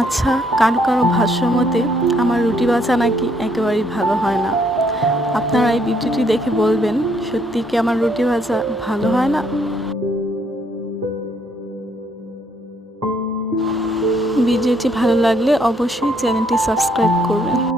আচ্ছা, কারো কারো ভাষ্য মতে আমার রুটি ভাজা নাকি একেবারেই ভালো হয় না। আপনারা এই ভিডিওটি দেখে বলবেন, সত্যি কি আমার রুটি ভাজা ভালো হয় না? ভিডিওটি ভালো লাগলে অবশ্যই চ্যানেলটি সাবস্ক্রাইব করবেন।